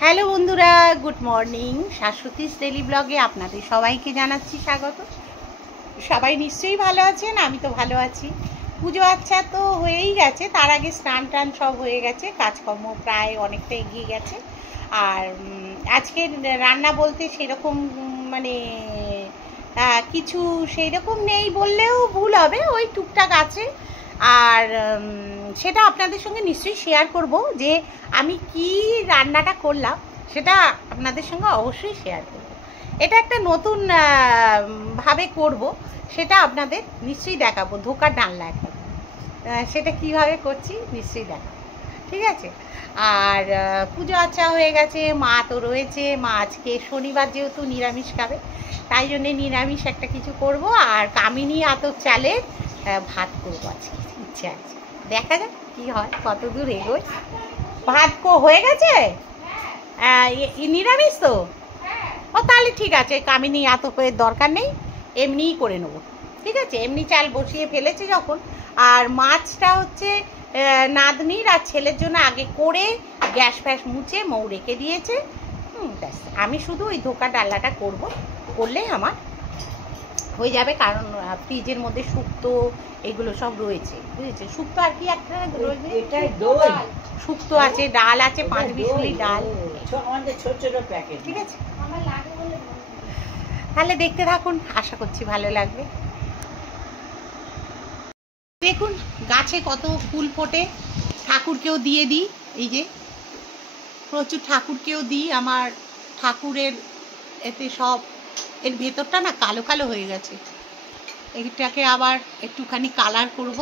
Hello বন্ধুরা, good morning. শাশ্বতীস daily ব্লগে আপনাদের সবাইকে জানাচ্ছি স্বাগত। সবাই নিশ্চয়ই ভালো আছেন, আমি তো ভালো আছি। পুজো আচ্ছা তো হয়েই গেছে, তার আগে স্নান টান সব হয়ে গেছে, কাজকর্ম প্রায় অনেকটা এগিয়ে গেছে। আর আজকে রান্না বলতে সেরকম মানে কিছু সেই রকম নেই বললেও ভুল হবে, ওই টুকটাক আছে। আর সেটা আপনাদের সঙ্গে নিশ্চয়ই শেয়ার করব, যে আমি কি রান্নাটা করলাম সেটা আপনাদের সঙ্গে অবশ্যই শেয়ার করব। এটা একটা নতুন ভাবে করব, সেটা আপনাদের নিশ্চয়ই দেখাবো। ধোকার ডালনা এখন সেটা কিভাবে করছি নিশ্চয়ই দেখাবো, ঠিক আছে। আর পুজো আচ্ছা হয়ে গেছে, মা তো রয়েছে। মা আজকে শনিবার যেহেতু নিরামিষ খাবে, তাই জন্যে নিরামিষ একটা কিছু করব। আর কামিনী আতপ চালের ভাত করবো আজকে, ইচ্ছে আছে। দেখা যাক কি হয়, কত দূর এগোয়। ভাত হয়ে গেছে, নিরামিষ তো। ও তাহলে ঠিক আছে, কামিনী আতপের দরকার নেই, এমনিই করে নেবো, ঠিক আছে। এমনি চাল বসিয়ে ফেলেছে যখন। আর মাছটা হচ্ছে নাতনির আর ছেলের জন্য আগে করে গ্যাস ফ্যাস মুছে মৌ রেখে দিয়েছে। ব্যাস, আমি শুধু ওই ধোকা ডাল্লাটা করব, করলেই আমার হয়ে যাবে। কারণ ফ্রিজের মধ্যে শুক্তো এগুলো সব রয়েছে, বুঝেছে। শুক্তো আর কি একটা শুক্তো আছে, ডাল আছে, 5 বিশুলি ডাল, ঠিক আছে। তাহলে দেখতে থাকুন, আশা করছি ভালো লাগবে। দেখুন গাছে কত ফুল ফোটে, ঠাকুরকেও দিয়ে দিই। এই যে প্রচুর ঠাকুরকেও দিই। আমার ঠাকুরের এতে সব, এর ভেতরটা না কালো কালো হয়ে গেছে, এটাকে আবার একটুখানি কালার করব,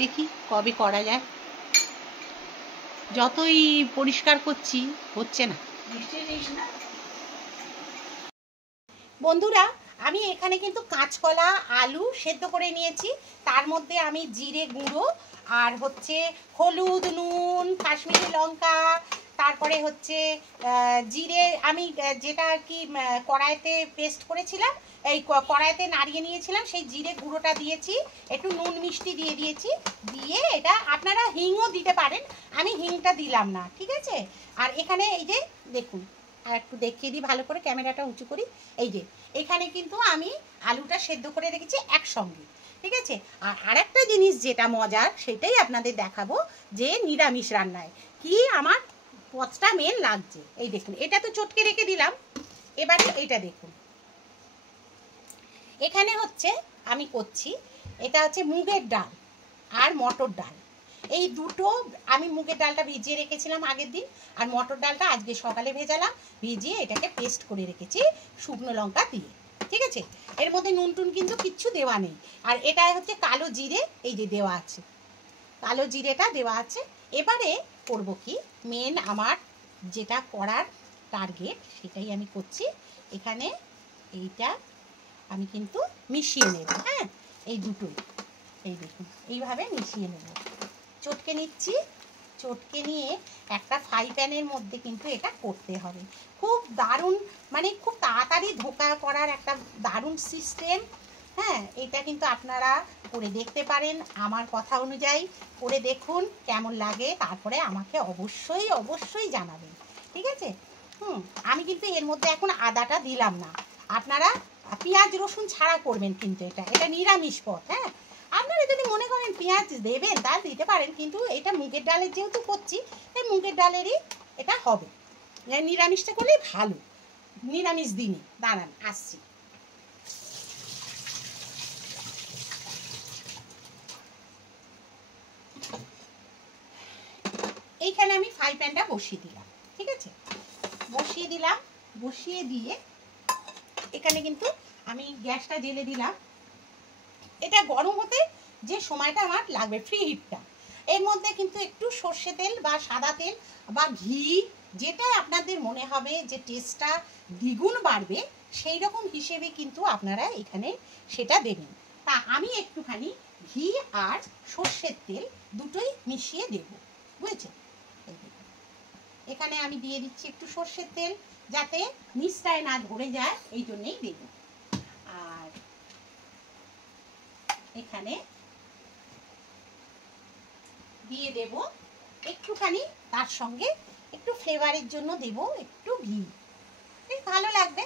দেখি কবে করা যায়। যতই পরিষ্কার করছি হচ্ছে না। বন্ধুরা, আমি এখানে কিন্তু কাঁচকলা আলু সেদ্ধ করে নিয়েছি। তার মধ্যে আমি জিরে গুঁড়ো আর হচ্ছে হলুদ, নুন, কাশ্মীরি লঙ্কা, তারপরে হচ্ছে জিরে, আমি যেটা আর কি কড়াইতে পেস্ট করেছিলাম, এই কড়াইতে নাড়িয়ে নিয়েছিলাম, সেই জিরে গুঁড়োটা দিয়েছি, একটু নুন মিষ্টি দিয়ে দিয়েছি। দিয়ে এটা আপনারা হিংও দিতে পারেন, আমি হিংটা দিলাম না, ঠিক আছে। আর এখানে এই যে দেখুন, আর একটু দেখিয়ে দিই ভালো করে, ক্যামেরাটা উঁচু করি। এই যে এখানে কিন্তু আমি আলুটা সেদ্ধ করে রেখেছি একসঙ্গে, ঠিক আছে। আর আরেকটা জিনিস যেটা মজার, সেটাই আপনাদের দেখাবো, যে নিরামিষ রান্নায় কি আমার পথটা মেন লাগছে। এই দেখুন, এটা তো চটকে রেখে দিলাম। এবারে এটা দেখুন, এখানে হচ্ছে আমি করছি, এটা হচ্ছে মুগের ডাল আর মটর ডাল। এই দুটো আমি মুগের ডালটা ভিজিয়ে রেখেছিলাম আগের দিন, আর মটর ডালটা আজকে সকালে ভেজালাম, ভিজিয়ে এটাকে পেস্ট করে রেখেছি শুকনো লঙ্কা দিয়ে, ঠিক আছে। এর মধ্যে নুন টুন কিন্তু কিচ্ছু দেওয়া নেই। আর এটা হচ্ছে কালো জিরে, এই যে দেওয়া আছে, কালো জিরেটা দেওয়া আছে। এবারে করব কি, মেন আমার যেটা করার টার্গেট সেটাই আমি করছি। এখানে এইটা আমি কিন্তু মিশিয়ে নেব, হ্যাঁ, এই দুটোই এই দেখুন এইভাবে মিশিয়ে নেব, চটকে নিচ্ছি। চটকে নিয়ে একটা ফ্রাই প্যানের মধ্যে কিন্তু এটা করতে হবে। খুব দারুণ, মানে খুব তাড়াতাড়ি ধোকা করার একটা দারুণ সিস্টেম, হ্যাঁ। এটা কিন্তু আপনারা করে দেখতে পারেন, আমার কথা অনুযায়ী করে দেখুন কেমন লাগে, তারপরে আমাকে অবশ্যই অবশ্যই জানাবেন, ঠিক আছে। আমি কিন্তু এর মধ্যে এখন আদাটা দিলাম না, আপনারা পেঁয়াজ রসুন ছাড়া করবেন কিন্তু এটা নিরামিষ পদ, হ্যাঁ। আপনারা যদি মনে করেন পেঁয়াজ দেবেন তাহলে দিতে পারেন, কিন্তু এটা মুগের ডালের যেহেতু করছি, তাই মুগের ডালেরই এটা হবে। নিরামিষটা করলেই ভালো, নিরামিষ দিনে। দাঁড়ান আসছি। এইখানে আমি ফ্রাই প্যানটা বসিয়ে দিলাম, ঠিক আছে, বসিয়ে দিলাম। বসিয়ে দিয়ে এখানে কিন্তু আমি গ্যাসটা জ্বেলে দিলাম। এটা গরম হতে যে সময়টা আমার লাগবে, ফ্রি হিটটা, এর মধ্যে কিন্তু একটু সর্ষে তেল বা সাদা তেল বা ঘি, যেটা আপনাদের মনে হবে যে টেস্টটা দ্বিগুণ বাড়বে, সেই রকম হিসেবে কিন্তু আপনারা এখানে সেটা দেবেন। তা আমি একটুখানি ঘি আর সর্ষের তেল দুটোই মিশিয়ে দেব, বুঝেছেন। এখানে আমি দিয়ে দিচ্ছি একটু সর্ষের তেল, যাতে নিচটায় না ধরে যায়, এই জন্যেই দেব। আর এখানে দিয়ে দেব একটুখানি তার সঙ্গে একটু ফ্লেভারের জন্য দেব একটু ঘি, বেশ ভালো লাগবে।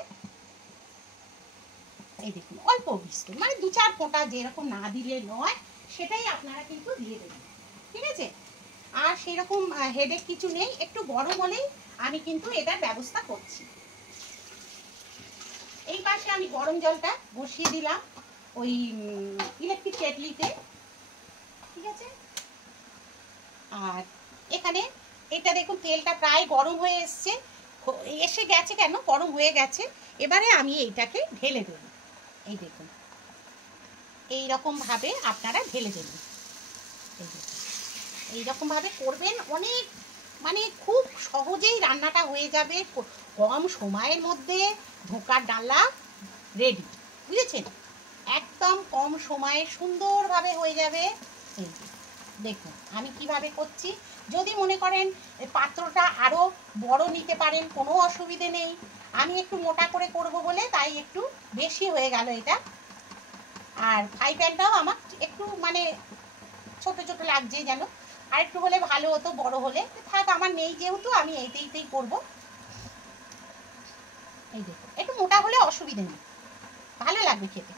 এই দেখুন অল্প বিস্কুট, মানে 2-4 ফোঁটা, যেরকম না দিলে নয় সেটাই আপনারা কিন্তু দিয়ে দেবেন, ঠিক আছে। আর সেরকম হেডেক কিছু নেই, একটু গরম হলেই আমি কিন্তু এটার ব্যবস্থা করছি। এই পাশে আমি গরম জলটা বসিয়ে দিলাম ওই ইলেকট্রিক কেটলিতে, ঠিক আছে। আর এখানে এটা দেখুন তেলটা প্রায় গরম হয়ে এসে গেছে, কেন গরম হয়ে গেছে। এবারে আমি এইটাকে ঢেলে দেব। এই দেখুন এইরকম ভাবে আপনারা ঢেলে দেবেন। এই দেখুন এইরকম ভাবে করবেন, অনেক মানে খুব সহজেই রান্নাটা হয়ে যাবে, কম সময়ের মধ্যে ধোঁকার ডালনা রেডি, বুঝেছেন? একদম কম সময়ে সুন্দরভাবে হয়ে যাবে। এই দেখুন আমি কিভাবে করছি। যদি মনে করেন পাত্রটা আরও বড় নিতে পারেন, কোনো অসুবিধে নেই। আমি একটু মোটা করে করব বলে তাই একটু বেশি হয়ে গেল এটা। আর ফ্রাই প্যানটাও আমার একটু মানে ছোট ছোট লাগছে যেন, আর একটু হলে ভালো হতো, বড় হলে। থাক, আমার নেই যেহেতু আমি এইটাই করব। এই দেখুন একটু মোটা হলে অসুবিধে নেই, ভালো লাগবে খেতে।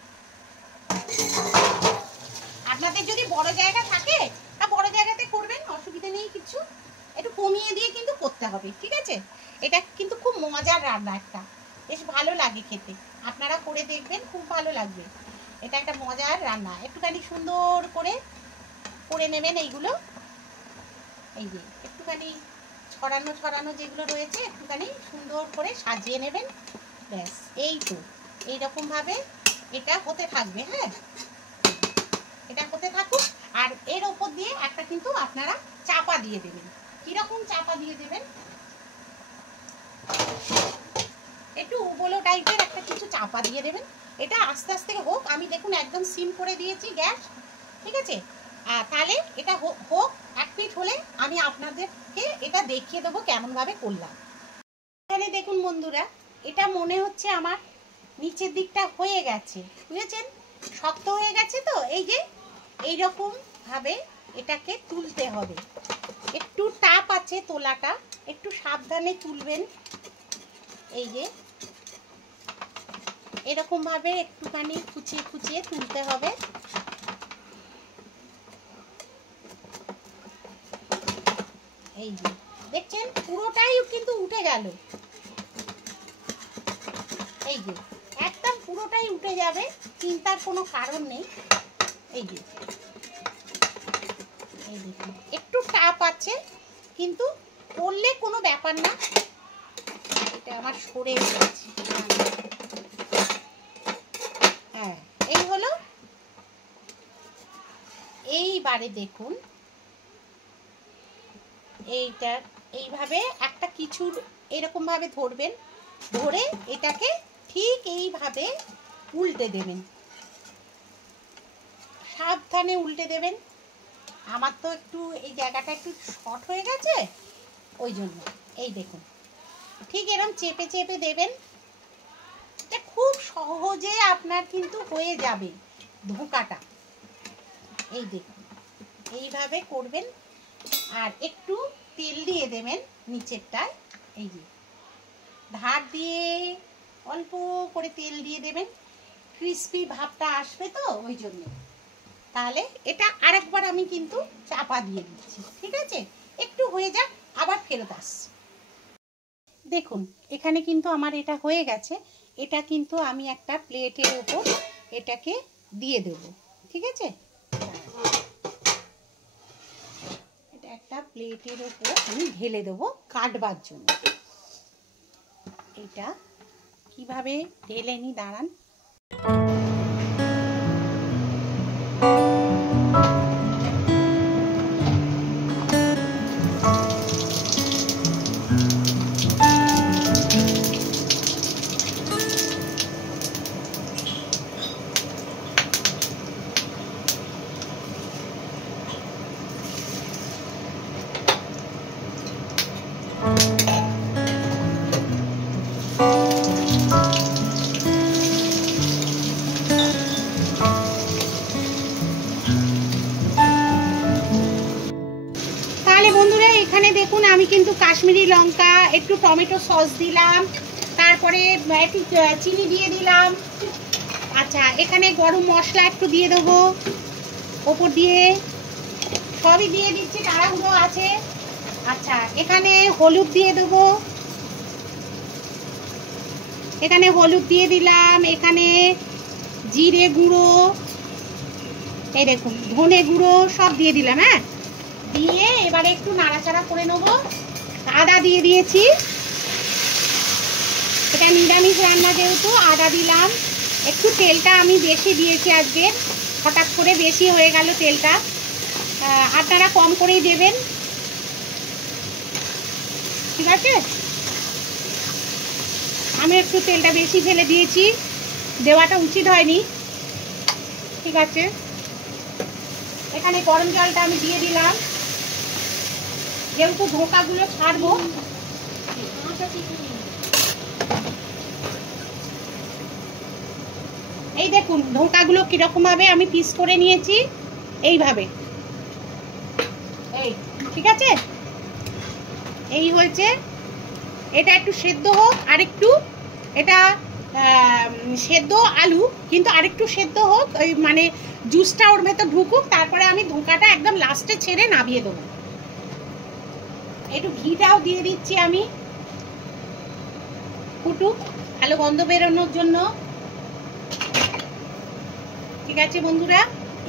আপনাদের যদি বড় জায়গা থাকে তা বড় জায়গাতে করবেন, অসুবিধা নেই কিছু। একটু কমিয়ে দিয়ে কিন্তু করতে হবে, ঠিক আছে। এটা কিন্তু খুব মজার রান্না, একটা বেশ ভালো লাগে খেতে। আপনারা করে দেখবেন, খুব ভালো লাগবে। এটা একটা মজার রান্না, একটুখানি সুন্দর করে নেবেন এইগুলো। এই যে একটুখানি ছড়ানো যেগুলো রয়েছে একটুখানি সুন্দর করে সাজিয়ে নেবেন, ব্যাস। এই তো এইরকমভাবে এটা হতে থাকবে। হ্যাঁ, এটা হতে থাকুক। আর এর ওপর দিয়ে একটা কিন্তু আপনারা চাপা দিয়ে দেবেন। কিরকম চাপা দিয়ে দেবেন, একটু উবলো টাইপের একটা কিছু চাপা দিয়ে দেবেন। এটা আস্তে আস্তে হোক। আমি দেখুন একদম সিম করে দিয়েছি গ্যাস, ঠিক আছে। তাহলে এটা হোক, 1 মিনিট হলে আমি আপনাদেরকে এটা দেখিয়ে দেবো কেমনভাবে করলাম। এখানে দেখুন বন্ধুরা, এটা মনে হচ্ছে আমার নিচের দিকটা হয়ে গেছে, বুঝেছেন? শক্ত হয়ে গেছে তো, এই যে এইরকম ভাবে এটাকে তুলতে হবে। একটু টাপ আছে তোলাটা, একটু সাবধানে তুলবেন। এই যে এরকম ভাবে একটুখানি খুঁচিয়ে তুলতে হবে। এই যে দেখছেন পুরোটাই কিন্তু উঠে গেল। এই যে একদম পুরোটাই উঠে যাবে, চিন্তার কোনো কারণ নেই। এই যে এই দেখুন একটু টাপ আছে, কিন্তু করলে কোনো ব্যাপার না। এটা আমার সরে গেছে। হ্যাঁ, এই হলো। এইবারে দেখুন এইটা এইভাবে একটা কিছুর এরকম ভাবে ধরবেন, ধরে এটাকে ঠিক এইভাবে উল্টে দেবেন, সাবধানে উল্টে দেবেন। আমার তো একটু এই জায়গাটা একটু শর্ট হয়ে গেছে, ওই জন্য। এই দেখুন ঠিক এরকম চেপে দেবেন। এটা খুব সহজে আপনার কিন্তু হয়ে যাবে ধোঁকাটা। এই দেখুন এইভাবে করবেন। আর একটু তেল দিয়ে দেবেন নিচেরটায়, এই যে ধার দিয়ে অল্প করে তেল দিয়ে দেবেন, ক্রিস্পি ভাবটা আসবে তো, ওই জন্য। তাহলে এটা আরেকবার আমি কিন্তু চাপা দিয়ে দিচ্ছি, ঠিক আছে। একটু হয়ে যাক, আবার ফেরত আসছি। দেখুন এখানে কিন্তু আমার এটা হয়ে গেছে। এটা কিন্তু আমি একটা প্লেটের উপর এটাকে দিয়ে দেব, ঠিক আছে। এটা একটা প্লেটের উপর আমি ঢেলে দেবো কাটবার জন্য। এটা কিভাবে ঢেলে নি, দাঁড়ান। কিন্তু কাশ্মীরি লঙ্কা, একটু টমেটো সস দিলাম, তারপরে একটু চিনি দিয়ে দিলাম। আচ্ছা, এখানে গরম মশলা একটু দিয়ে দেবো ওপর দিয়ে, সবই দিয়ে দিচ্ছি, তাড়াহুড়ো আছে। আচ্ছা, এখানে হলুদ দিয়ে দেবো, এখানে হলুদ দিয়ে দিলাম, এখানে জিরে গুঁড়ো, এই দেখুন ধনে গুঁড়ো সব দিয়ে দিলাম। হ্যাঁ, দিয়ে এবারে একটু নাড়াচাড়া করে নেবো। আদা দিয়ে দিয়েছি, এটা নিরামিষ রান্না যেহেতু আদা দিলাম। একটু তেলটা আমি বেশি দিয়েছি আজকে, হঠাৎ করে বেশি হয়ে গেল তেলটা, আপনারা কম করেই দেবেন, ঠিক আছে? আমি একটু তেলটা বেশি ফেলে দিয়েছি, দেওয়াটা উচিত হয়নি, ঠিক আছে? এখানে গরম জলটা আমি দিয়ে দিলাম, যেহেতু ধোকাগুলো ছাড়বো। এই দেখুন ধোকাগুলো কিরকম ভাবে আমি পিস করে নিয়েছি, এইভাবে, এই, ঠিক আছে? এই হয়েছে। এটা একটু সেদ্ধ হোক, আরেকটু, এটা সেদ্ধ আলু কিন্তু আরেকটু সেদ্ধ হোক, ওই মানে জুসটা ওর ভেতর ঢুকুক, তারপরে আমি ধোকাটা একদম লাস্টে ছেড়ে নামিয়ে দেবো। একটু ঘিটাও দিয়ে দিচ্ছি আমি, ফুটুক, ভালো গন্ধ বেরোনোর জন্য, ঠিক আছে বন্ধুরা?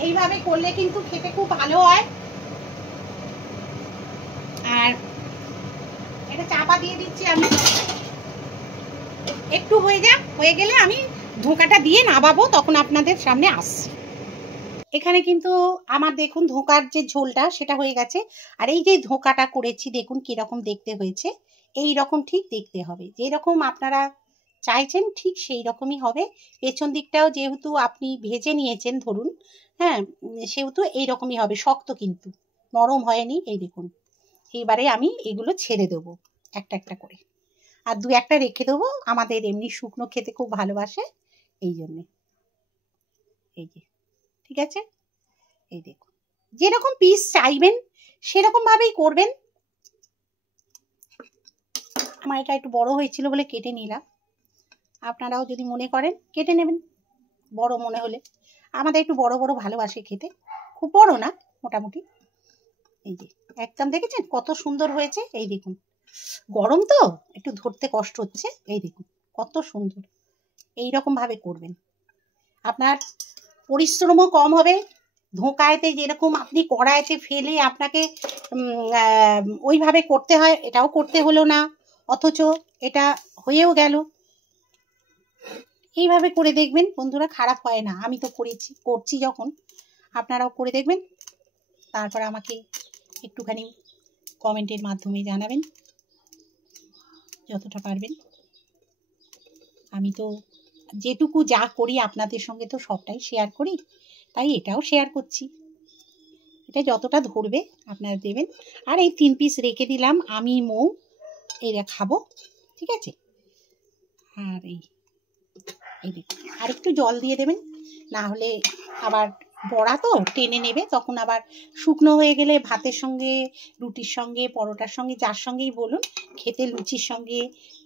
এইভাবে করলে কিন্তু খেতে খুব ভালো হয়। আর এটা চাপা দিয়ে দিচ্ছি আমি, একটু হয়ে গেলে আমি ধোকাটা দিয়ে নামাবো, তখন আপনাদের সামনে আসছি। এখানে কিন্তু আমার দেখুন ধোকার যে ঝোলটা সেটা হয়ে গেছে। আর এই যে ধোকাটা করেছি দেখুন কিরকম দেখতে হয়েছে, এই রকম ঠিক দেখতে হবে, যেরকম আপনারা চাইছেন ঠিক সেই রকমই হবে। পেছন দিকটাও যেহেতু আপনি ভেজে নিয়েছেন ধরুন, হ্যাঁ, সেহেতু এইরকমই হবে, শক্ত কিন্তু নরম হয়নি। এই দেখুন, এবারে আমি এগুলো ছেড়ে দেবো একটা একটা করে, আর দু একটা রেখে দেবো, আমাদের এমনি শুকনো খেতে খুব ভালোবাসে এই জন্যে। এই যে, ঠিক আছে? এই দেখুন, যেরকম পিস চাইবেন সেরকম ভাবেই করবেন। আমার এটা একটু বড় হয়েছিল বলে কেটে নিলাম, আপনারাও যদি মনে করেন কেটে নেবেন বড় মনে হলে। আমাদের একটু বড় বড় ভালোবাসে খেতে, খুব বড় না, মোটামুটি। এই যে একদম দেখেছেন কত সুন্দর হয়েছে। এই দেখুন, গরম তো একটু ধরতে কষ্ট হচ্ছে। এই দেখুন কত সুন্দর, এই রকম ভাবে করবেন, আপনার পরিশ্রমও কম হবে। ধোঁকায়তে যেরকম আপনি কড়াইতে ফেলে আপনাকে ওইভাবে করতে হয়, এটাও করতে হলো না, অথচ এটা হয়েও গেল। এইভাবে করে দেখবেন বন্ধুরা, খারাপ হয় না। আমি তো করছি যখন, আপনারাও করে দেখবেন, তারপর আমাকে একটুখানি কমেন্টের মাধ্যমে জানাবেন যতটা পারবেন। আমি তো যেটুকু যা করি আপনাদের সঙ্গে তো সবটাই শেয়ার করি, তাই এটাও শেয়ার করছি। এটা যতটা ধরবে আপনারা দেবেন। আর এই 3 পিস রেখে দিলাম, আমি মৌ এরা খাবো, ঠিক আছে? আর এই দেখুন, আর একটু জল দিয়ে দেবেন, না হলে আবার বড়া তো টেনে নেবে, তখন আবার শুকনো হয়ে গেলে ভাতের সঙ্গে, রুটির সঙ্গে, পরোটার সঙ্গে, যার সঙ্গেই বলুন, খেতে লুচির সঙ্গে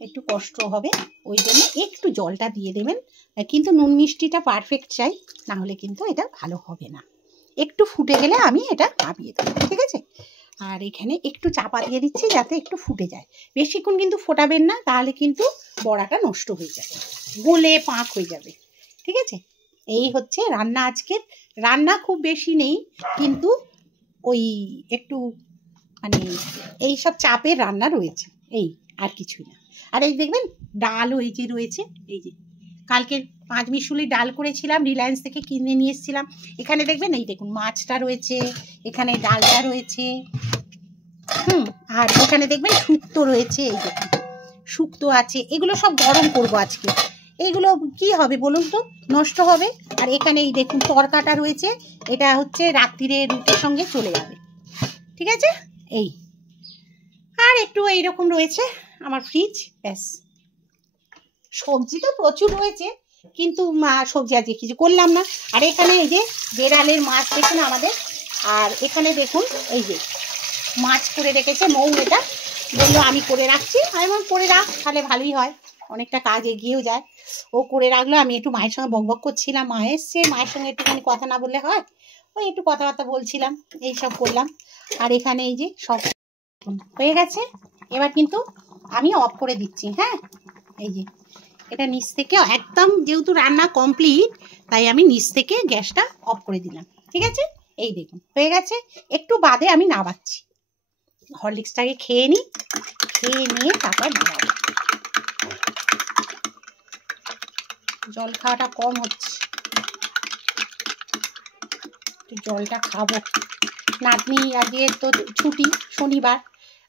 একটু কষ্ট হবে। ওই জন্য একটু জলটা দিয়ে দেবেন, কিন্তু নুন মিষ্টিটা পারফেক্ট চাই, না হলে কিন্তু এটা ভালো হবে না। একটু ফুটে গেলে আমি এটা নামিয়ে দেবো, ঠিক আছে? আর এখানে একটু চাপা দিয়ে দিচ্ছি যাতে একটু ফুটে যায়, বেশিক্ষণ কিন্তু ফোটাবেন না, তাহলে কিন্তু বড়াটা নষ্ট হয়ে যাবে, গলে পাক হয়ে যাবে, ঠিক আছে? এই হচ্ছে রান্না আজকের। রান্না খুব বেশি নেই, কিন্তু ওই একটু মানে এই সব চাপের রান্না রয়েছে, এই আর কিছুই না। আর এই দেখবেন ডালও এই যে রয়েছে, এই যে কালকে 5 মিশুলি ডাল করেছিলাম, রিলায়েন্স থেকে কিনে নিয়ে এসেছিলাম। এখানে দেখবেন, এই দেখুন মাছটা রয়েছে, এখানে ডালটা রয়েছে, আর এখানে দেখবেন শুক্তো রয়েছে, এই দেখুন শুক্তো আছে। এগুলো সব গরম করবো আজকে, এইগুলো কি হবে বলুন তো, নষ্ট হবে। আর এখানে এই দেখুন তরকাটা রয়েছে, এটা হচ্ছে রাত্রিরে রুটির সঙ্গে চলে যাবে, ঠিক আছে? এই আর একটু এইরকম রয়েছে আমার ফ্রিজ, ব্যাস। সবজি তো প্রচুর রয়েছে, কিন্তু সবজি আজকে কিছু করলাম না। আর এখানে এই যে বেড়ালের মাছ দেখুন আমাদের, আর এখানে দেখুন এই যে মাছ করে রেখেছে মৌ, এটা বললো আমি করে রাখছি, আমি বললাম করে রাখ, তাহলে ভালোই হয়, অনেকটা কাজ এগিয়েও যায়। ও করে রাখলো, আমি একটু মায়ের সঙ্গে বকবক করছিলাম, মা এসছে, মায়ের সঙ্গে একটুখানি কথা না বললে হয়, ওই একটু কথাবার্তা বলছিলাম, এইসব করলাম। আর এখানে এই যে সব হয়ে গেছে, এবার কিন্তু আমি অফ করে দিচ্ছি। হ্যাঁ, এই যে এটা নিচ থেকে একদম, যেহেতু রান্না কমপ্লিট তাই আমি নিচ থেকে গ্যাসটা অফ করে দিলাম। ঠিক আছে, এই দেখুন হয়ে গেছে। একটু বাদে আমি নামাচ্ছি, হরলিক্সটাকে খেয়ে নিই, খেয়ে নিয়ে তারপর নামাবো। জল খাওয়াটা কম হচ্ছে, জলটা খাবো। নাতনি আজকে তো ছুটি, শনিবার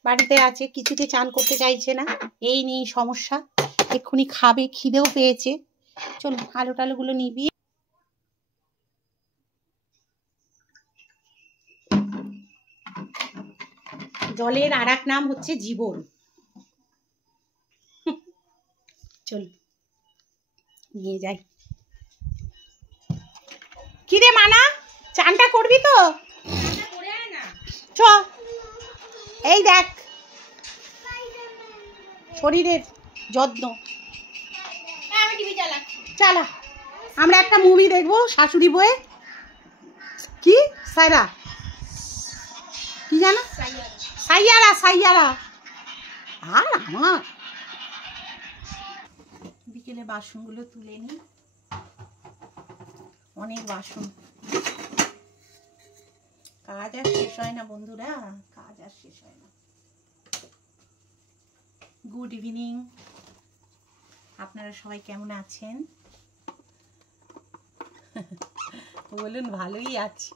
বাড়িতে আছে, কিছুতে চান করতে চাইছে না, এই নিয়ে সমস্যা। এক্ষুনি খাবে, খিদেও পেয়েছে। চলুন আলু টালুগুলো নিবি। জলের আর এক নাম হচ্ছে জীবন। চল নিয়ে যাই। কি রে মানা, চানটা করবি তো? চ, এই দেখ শরীরের যত্ন। চালা, আমরা একটা মুভি দেখবো শাশুড়ি বয়ে। কি সাইরা, কি জানো, সাইয়ারা, সাইয়ারা। আর আমার বিকেলে বাসনগুলো তুলে নিই, অনেক বাসন, কাজ আর শেষ হয় না বন্ধুরা, কাজ আর শেষ হয় না। গুড ইভিনিং, আপনারা সবাই কেমন আছেন? বলুন ভালোই আছি।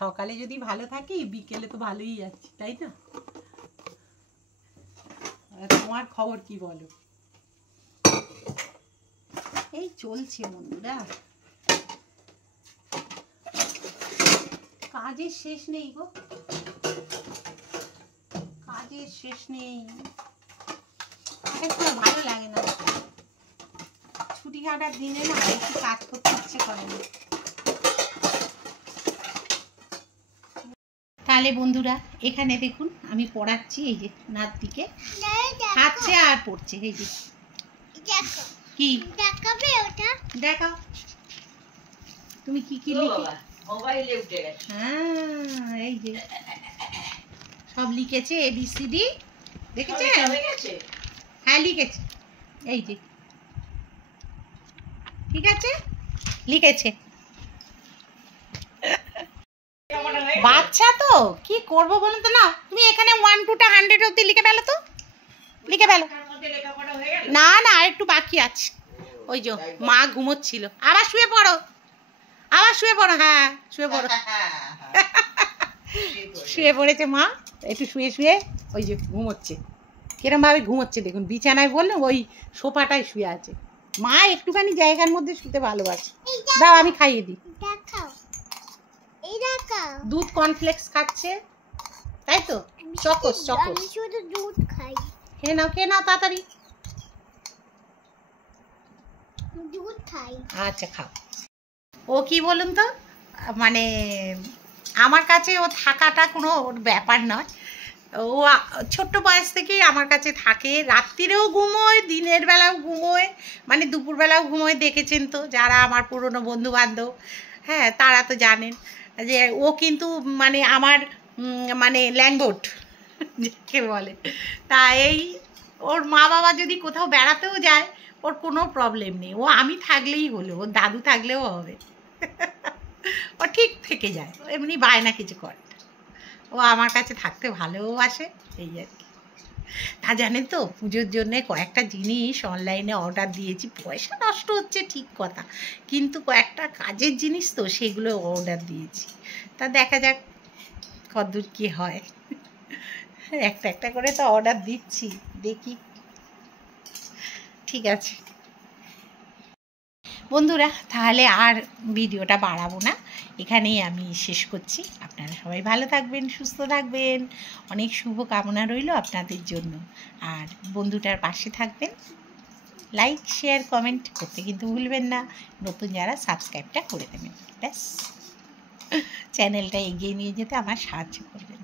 সকালে যদি ভালো থাকি, বিকেলে তো ভালোই আছি, তাই না? তোমার খবর কি বলো? এই চলছে বন্ধুরা, কাজের শেষ নেই গো, কাজের শেষ নেই। ভালো লাগে না, ছুটি কাটার দিনে না একটু কাজ করতে ইচ্ছে করে না। তাহলে বন্ধুরা এখানে দেখুন আমি পড়াচ্ছি, এই যে নাতনিকে খাচ্ছে আর পড়ছে। এই যে কি দেখাবে, ওটা দেখাও তুমি কি কি লিখে, মোবাইলে উঠে গেছে। হ্যাঁ, এই যে সব লিখেছে ABCD, দেখেছে? হ্যাঁ লিখেছে, এই যে ঠিক আছে লিখেছে। বাচ্চা তো কি করব বলুন তো, না তুমি এখানে 1 to 100 অবধি লিখে ফেলো তো, লিখে ফেলো। না না আর একটু বাকি আছে। ওই যে মা ঘুমোচ্ছিল, আবার শুয়ে পড়ো, আবার শুয়ে পড়ো। হ্যাঁ শুয়ে পড়ো, শুয়ে পড়েছে মা, একটু শুয়ে শুয়ে ওই যে ঘুমোচ্ছে। কিরম ভাবে ঘুমোচ্ছে দেখুন, বিছানায় বললাম ওই সোফাটায় শুয়ে আছে। মা একটুখানি জায়গার মধ্যে শুতে ভালোবাসে। দাও আমি খাইয়ে দিই। দুধ কর্নফ্লেক্স খাচ্ছে, তাই তো? চকোস চকোস, আমি শুধু দুধ খাই। খেয়ে নাও, খেয়ে নাও তাড়াতাড়ি, দুধ খাই। আচ্ছা খাও। ও কি বলুন তো, মানে আমার কাছে ও থাকাটা কোনো ওর ব্যাপার নয়। ও ছোট্ট বয়স থেকেই আমার কাছে থাকে, রাত্রিরেও ঘুমোয়, দিনের বেলাও ঘুমোয়, মানে দুপুরবেলাও ঘুমোয়। দেখেছেন তো যারা আমার পুরনো বন্ধু বান্ধব, হ্যাঁ তারা তো জানেন যে ও কিন্তু মানে আমার মানে ল্যান্ডবোট কে বলে। তা এই ওর মা বাবা যদি কোথাও বেড়াতেও যায়, ওর কোনো প্রবলেম নেই, ও আমি থাকলেই হলো, ওর দাদু থাকলেও হবে, ও ঠিক থেকে যায়, এমনি বায়না কিছু করে। ও আমার কাছে থাকতে ভালোবাসে, এই আর কি। তা জানেন তো পুজোর জন্যে কয়েকটা জিনিস অনলাইনে অর্ডার দিয়েছি, পয়সা নষ্ট হচ্ছে ঠিক কথা, কিন্তু কয়েকটা কাজের জিনিস তো সেগুলো অর্ডার দিয়েছি। তা দেখা যাক কতদূর কী হয়, একটা একটা করে তো অর্ডার দিচ্ছি, দেখি। ঠিক আছে বন্ধুরা, তাহলে আর ভিডিওটা বাড়াবো না, এখানেই আমি শেষ করছি। আপনারা সবাই ভালো থাকবেন, সুস্থ থাকবেন, অনেক শুভ কামনা রইল আপনাদের জন্য। আর বন্ধুটার পাশে থাকবেন, লাইক শেয়ার কমেন্ট করতে কিন্তু ভুলবেন না। নতুন যারা সাবস্ক্রাইবটা করে দেবেন, ব্যাস চ্যানেলটা এগিয়ে নিয়ে যেতে আমার সাহায্য করবে।